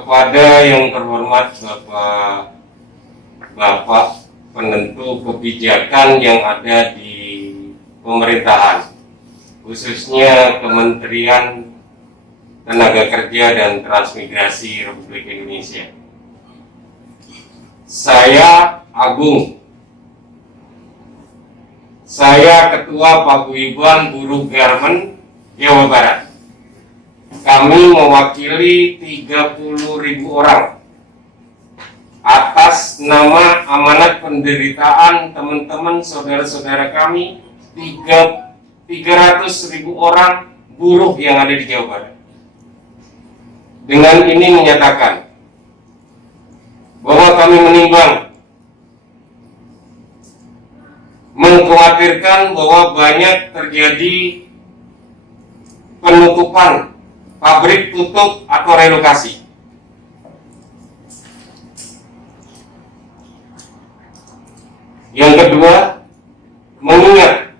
Kepada yang terhormat Bapak penentu kebijakan yang ada di pemerintahan, khususnya Kementerian Tenaga Kerja dan Transmigrasi Republik Indonesia. Saya Agung. Saya Ketua Paguyuban Buruh Garmen Jawa Barat. Kami mewakili 30.000 orang atas nama amanat penderitaan teman-teman saudara-saudara kami 300.000 orang buruh yang ada di Jawa Barat. Dengan ini menyatakan bahwa kami mengkhawatirkan bahwa banyak terjadi penutupan pabrik, tutup atau relokasi. Yang kedua, mengingat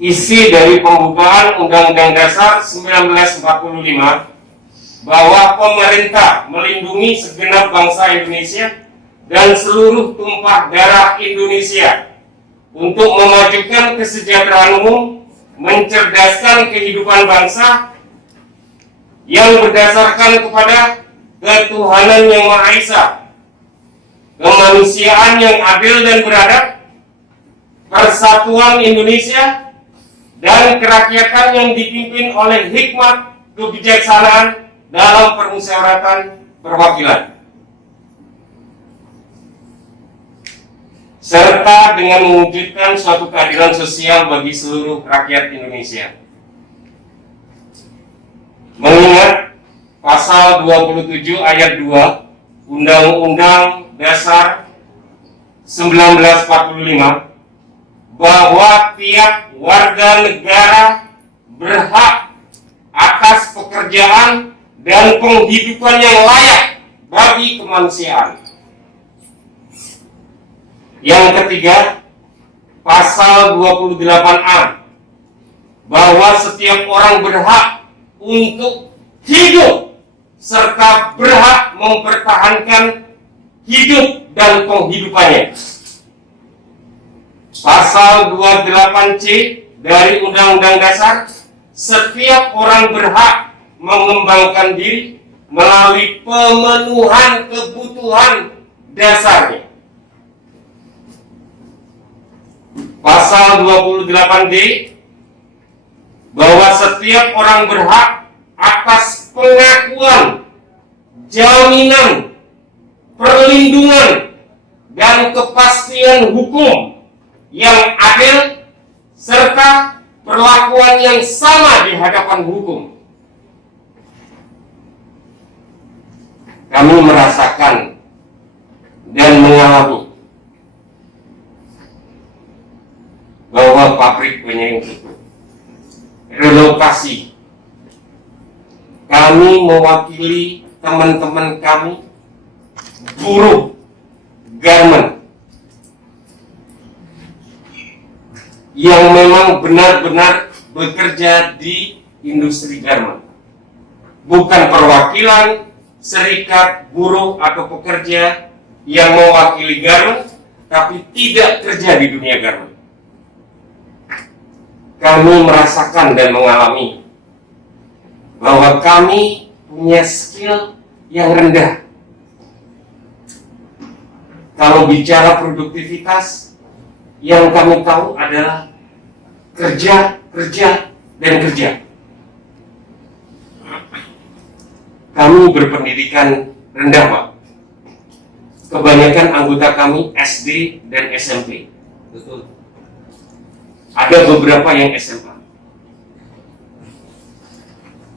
isi dari pembukaan Undang-Undang Dasar 1945 bahwa pemerintah melindungi segenap bangsa Indonesia dan seluruh tumpah darah Indonesia untuk memajukan kesejahteraan umum, mencerdaskan kehidupan bangsa yang berdasarkan kepada ketuhanan yang Maha Esa, kemanusiaan yang adil dan beradab, persatuan Indonesia, dan kerakyatan yang dipimpin oleh hikmat kebijaksanaan dalam permusyawaratan perwakilan, serta dengan mewujudkan suatu keadilan sosial bagi seluruh rakyat Indonesia. Mengingat pasal 27 ayat 2 Undang-Undang Dasar 1945 bahwa tiap warga negara berhak atas pekerjaan dan penghidupan yang layak bagi kemanusiaan. Yang ketiga, pasal 28A bahwa setiap orang berhak untuk hidup serta berhak mempertahankan hidup dan penghidupannya. Pasal 28C dari Undang-Undang Dasar, setiap orang berhak mengembangkan diri melalui pemenuhan kebutuhan dasarnya. Pasal 28D bahwa setiap orang berhak atas pengakuan, jaminan, perlindungan, dan kepastian hukum yang adil serta perlakuan yang sama di hadapan hukum. Kami merasakan dan mengalami bahwa pabrik banyak yang tutup, relokasi. Kami mewakili teman-teman kami buruh garmen yang memang benar-benar bekerja di industri garmen, bukan perwakilan serikat buruh atau pekerja yang mewakili garmen tapi tidak kerja di dunia garmen. Kami merasakan dan mengalami bahwa kami punya skill yang rendah. Kalau bicara produktivitas, yang kami tahu adalah kerja, dan kerja. Kami berpendidikan rendah, Pak. Kebanyakan anggota kami SD dan SMP. Betul. Ada beberapa yang SMA.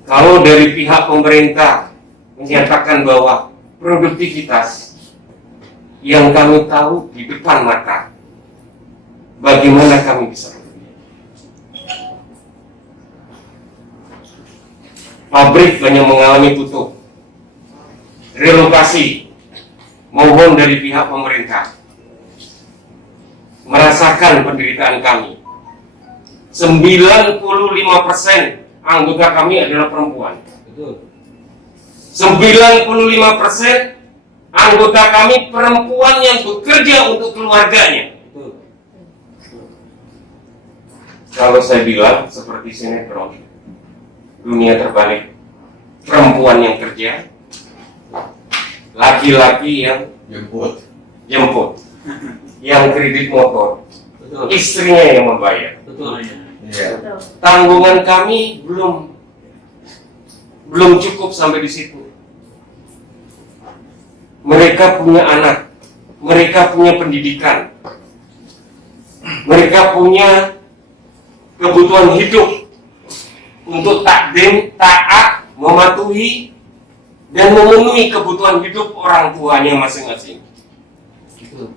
Kalau dari pihak pemerintah menyatakan bahwa produktivitas yang kami tahu di depan mata, bagaimana kami bisa? Pabrik banyak mengalami tutup, relokasi, mohon dari pihak pemerintah merasakan penderitaan kami. 95% anggota kami adalah perempuan. Betul. 95% anggota kami perempuan yang bekerja untuk keluarganya. Betul. Kalau saya bilang seperti sinetron, dunia terbalik. Perempuan yang kerja, laki-laki yang Jemput. yang kredit motor, Betul. istrinya yang membayar. Betul. Iya. Tanggungan kami belum cukup sampai di situ. Mereka punya anak, mereka punya pendidikan, mereka punya kebutuhan hidup untuk takdim, taat, mematuhi dan memenuhi kebutuhan hidup orang tuanya masing-masing. Betul.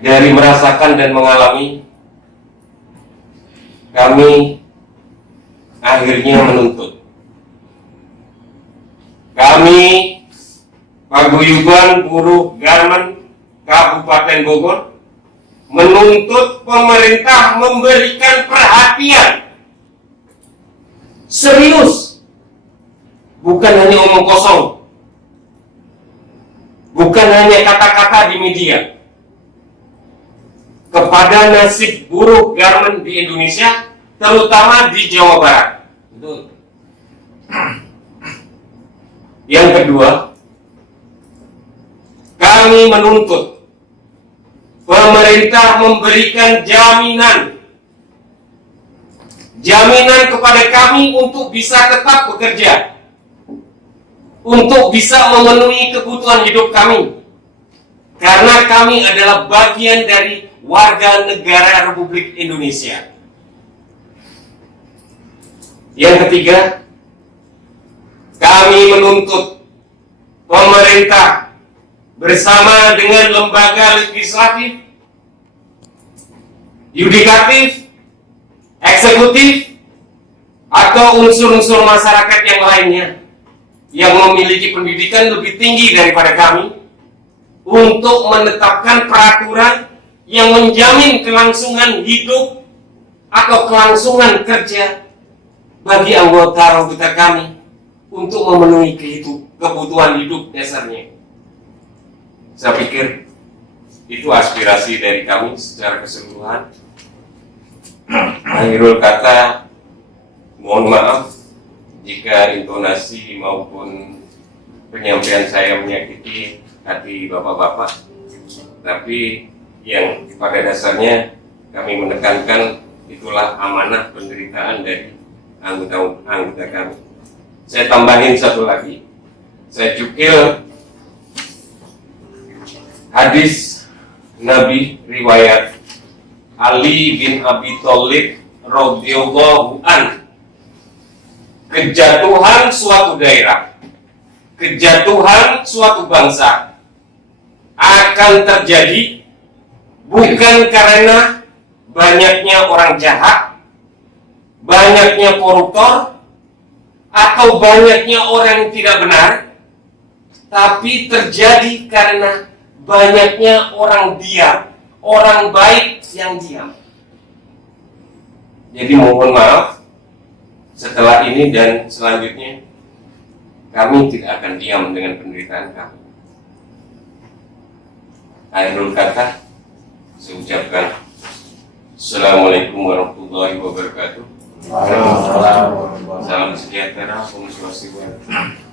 Dari merasakan dan mengalami, kami akhirnya menuntut. Kami Paguyuban Buruh Garmen Kabupaten Bogor menuntut pemerintah memberikan perhatian serius, bukan hanya omong kosong, bukan hanya kata-kata di media, kepada nasib buruh garmen di Indonesia, terutama di Jawa Barat. Betul. Yang kedua, kami menuntut pemerintah memberikan jaminan kepada kami untuk bisa tetap bekerja, untuk bisa memenuhi kebutuhan hidup kami, karena kami adalah bagian dari warga negara Republik Indonesia. Yang ketiga, kami menuntut pemerintah bersama dengan lembaga legislatif, yudikatif, eksekutif, atau unsur-unsur masyarakat yang lainnya yang memiliki pendidikan lebih tinggi daripada kami untuk menetapkan peraturan yang menjamin kelangsungan hidup atau kelangsungan kerja bagi anggota-anggota kami untuk memenuhi kebutuhan hidup dasarnya. Saya pikir itu aspirasi dari kami secara keseluruhan. Akhirul kata, mohon maaf jika intonasi maupun penyampaian saya menyakiti hati bapak-bapak, tapi yang pada dasarnya kami menekankan itulah amanah penderitaan dari anggota kami. Saya tambahin satu lagi, saya cukil hadis Nabi riwayat Ali bin Abi Thalib radhiyallahu an. Kejatuhan suatu daerah, kejatuhan suatu bangsa akan terjadi bukan karena banyaknya orang jahat, banyaknya koruptor, atau banyaknya orang yang tidak benar, tapi terjadi karena banyaknya orang diam, orang baik yang diam. Jadi mohon maaf, setelah ini dan selanjutnya kami tidak akan diam dengan penderitaan kami. Akhirul kata, saya ucapkan Assalamualaikum warahmatullahi wabarakatuh. Waalaikumsalam warahmatullahi wabarakatuh. Salam sejahtera, Om Swastiastu.